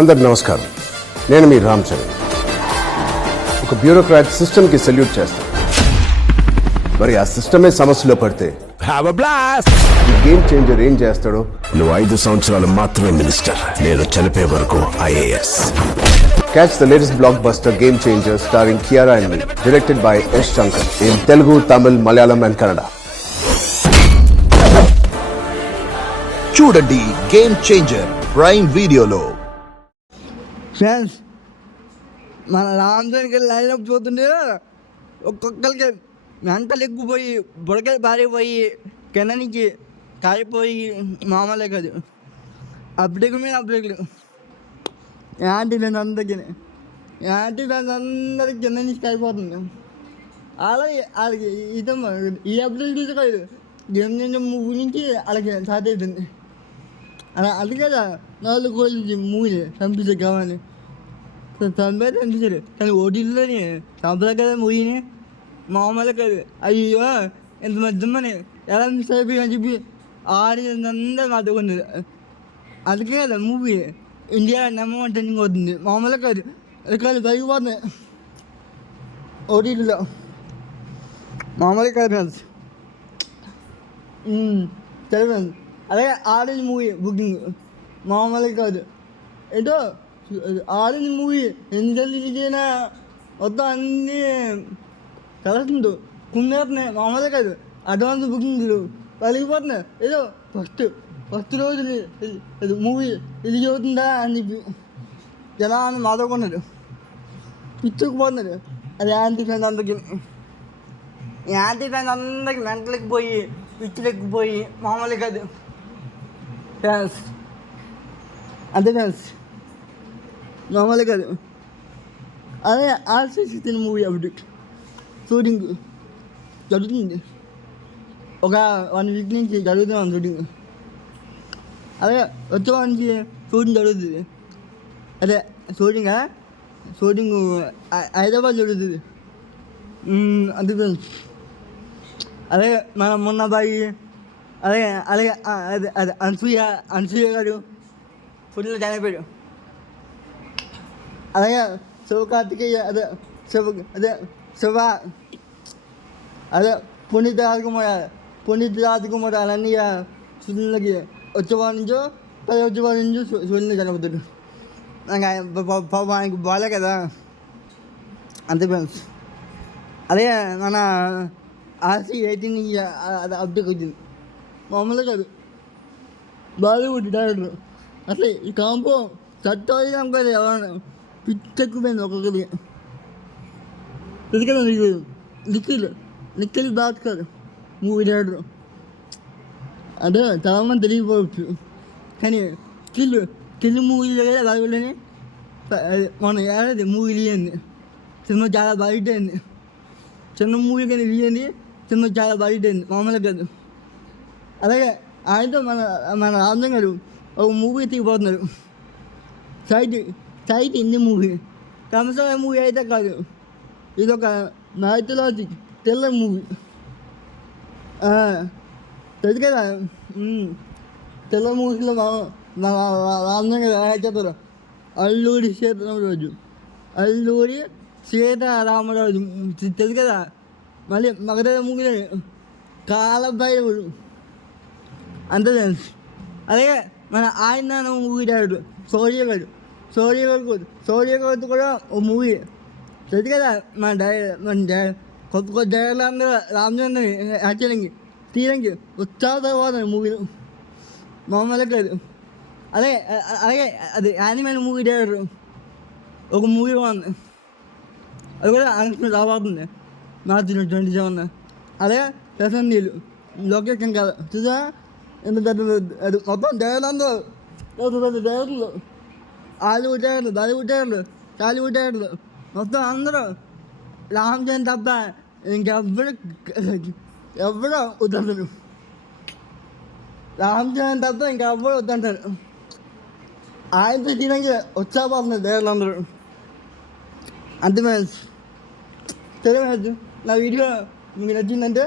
అందరికి నమస్కారం. నేను మీ రామ్ చరణ్. ఒక బ్యూరోక్రాట్ సిస్టమ్కి సెల్యూట్ చేస్తాను. మరి ఆ సిస్టమే సమస్యలో పడితే హ్యావ్ ఎ బ్లాస్ట్. ఈ గేమ్ చేంజర్ ఏం చేస్తాడో. నువ్వు 5 సంవత్సరాలు మాత్రమే మినిస్టర్, నేను చనిపోయే వరకు IAS. Catch the latest blockbuster Game Changer starring Kiara and me, directed by S. Shankar in Telugu, Tamil, Malayalam and Kannada. చూడండి గేమ్ చేంజర్ ప్రైమ్ వీడియోలో. ఫ్రెండ్స్, మన రామ్చంద్రకి లైనప్ చూస్తుంటే ఒక్కొక్కరికి మెంటలు ఎక్కుపోయి బుడకలు పారిపోయి కింద నుంచి కారిపోయి మామూలే కాదు. అప్డేక్ మీద అప్డేక్లు యాంటీ ఫ్రెండ్స్ అందరికి కింద నుంచి కారిపోతుంది. అలాగే వాళ్ళకి ఇతం ఈ అప్డేట్ చూసుకోలేదు. గేమ్ చేంజర్ మూవీ నుంచి అలాగే స్టార్ట్ అవుతుంది. అలా అది కదా 4 కోళ్ళు మూవీ చంపించే కావాలి చంపైతే అనిపించారు. కానీ ఓటీటీలోని చంపలే కదా మూవీని, మామూలు కాదు. అయ్యో ఎంత మధ్యమని ఎలా మిస్ అయిపోయి అని చెప్పి ఆడియన్స్ అందరూ మాట్లాడుకున్నారు. అందుకే కదా మూవీ ఇండియా నెంబర్ 1 ట్రెండింగ్ అవుతుంది. మామూలు కాదు, రికార్డు పెరిగిపోతున్నాయి ఓటీటీలో. మామూలు కాదు ఫ్రెండ్స్. సరే ఫ్రెండ్స్, అలాగే ఆరెంజ్ మూవీ బుకింగ్ మామూలు కాదు. ఏంటో ఆరెంజ్ మూవీ ఎన్ని రిలీజ్ అయినా మొత్తం అన్నీ కలెక్షన్స్ కుమ్మేస్తున్నాయి. మామూలు కాదు, అడ్వాన్స్ బుకింగ్లు పలిగిపోతున్నాయి. ఏదో ఫస్ట్ రోజు మూవీ రిలీజ్ అవుతుందా అని చెప్పి జనాన్ని మాట్లాడుకున్నారు, పిచ్చుకుపోతున్నారు. అది యాంటీ ఫ్యాన్స్ అందరికి మెంటలకి పోయి పిచ్చులెక్కిపోయి మామూలు కాదు ఫ్యాన్స్. అంతే ఫ్యాన్స్, మామూలు కాదు. అదే ఆర్సీ మూవీ అప్డేట్ షూటింగ్ జరుగుతుంది. ఒక 1 వీక్ నుంచి జరుగుతున్నాం షూటింగ్. అదే వచ్చే నుంచి షూటింగ్ జరుగుతుంది. అదే షూటింగ్ హైదరాబాద్ జరుగుతుంది. అంతే ఫ్రెండ్స్. అదే మన మొన్న బాయి అలాగే అదే అదే అనసూయ గారు ఫుడ్లో చనిపోయాడు. అలాగే శివకార్తికేయ పునీత్ రాజ్ కుమార్ అలాన్ని సూచనలకి వచ్చేవారి నుంచో 10 వచ్చేవారి నుంచో సూచనలు చనిపోతాడు. పాప ఆయనకు బాలే కదా. అంతే ఫ్రెండ్స్. అదే మన ఆర్సీ 18 నుంచి అది అప్డేట్ వచ్చింది. మామూలుగా కాదు, బాలీవుడ్ డైరెక్టర్ అసలు ఈ కాంపో చట్టాలు అనుకోలేదు. ఎవరైనా పిచ్చెక్కుపోయింది ఒక్కొక్కరికి. ఎందుకంటే నిఖిల్ భాస్కర్ మూవీ డైరెక్టర్ అంటే చాలామంది తెలియకపోవచ్చు. కానీ కిల్ మూవీ దగ్గర బాలీవుడ్లోనే మన ఏడాది మూవీ రిలీజ్ అయింది. సినిమా చాలా బాగా హిట్ అయింది. చిన్న మూవీ కానీ రిలీజ్ అయింది, సినిమా చాలా బాగా హిట్ అయింది. మామూలుగా కాదు. అలాగే ఆయనతో మన రామచంద్ర గారు ఒక మూవీ తీయబోతున్నారు. సైట్ హిందీ మూవీ, కమర్షియల్ మూవీ అయితే కాదు. ఇది ఒక మైథలాజిక్ థ్రిల్లర్ మూవీ. తెలుసు కదా, థ్రిల్లర్ మూవీస్లో మన రామచంద్ర గారు ఎలా చెప్పారు, అల్లూరి సీతారామరాజు తెలుసు కదా. మళ్ళీ మగధ మూవీ కాలభైరవుడు. అంతే ఫ్రెండ్స్. అలాగే మన ఆయన మూవీ డైరెక్టర్ సూర్య గారు కూడా ఓ మూవీ తెలుసు కదా. మన కొత్త డైరెక్టర్లు అందరూ రామచంద్ర యాక్చువల్గా తీయడానికి ఉత్సాహపోతుంది మూవీలో, మామూలుగా కాదు. అలాగే అది యానిమల్ మూవీ డైరెక్టర్ ఒక మూవీ బాగుంది, అది కూడా అనుకుని రాబోతుంది మార్చి 27. అలాగే ప్రసన్నీలు లొకేషన్ కాదు చూసా ఎంత అది మొత్తం డైరెక్టర్లు హాలీవుడ్ డైరెక్టర్లు, బాలీవుడ్ డైరెక్టర్లు, టాలీవుడ్ డైరెక్టర్లు మొత్తం అందరూ రామచంద్ర తప్ప ఇంకెవ్వరూ వద్దంటారు. రామచంద్ర తప్ప ఇంకెవ్వరూ వద్దంటారు. ఆయనతో తినకి ఉత్సాహపోతున్నారు డైరెక్టర్లు అందరూ. అంతే ఫ్రెండ్స్. సరే ఫ్రెండ్స్, నా వీడియో మీకు నచ్చిందంటే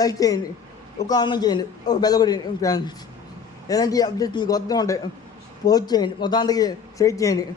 లైక్ చేయండి, ఒక కామెంట్ చేయండి, ఒక బెల్ కొట్టండి ఫ్రెండ్స్. ఎలాంటి అప్డేట్స్ మీకు వస్తూ ఉంటాయి. పోస్ట్ చేయండి, మొత్తానికి షేర్ చేయండి.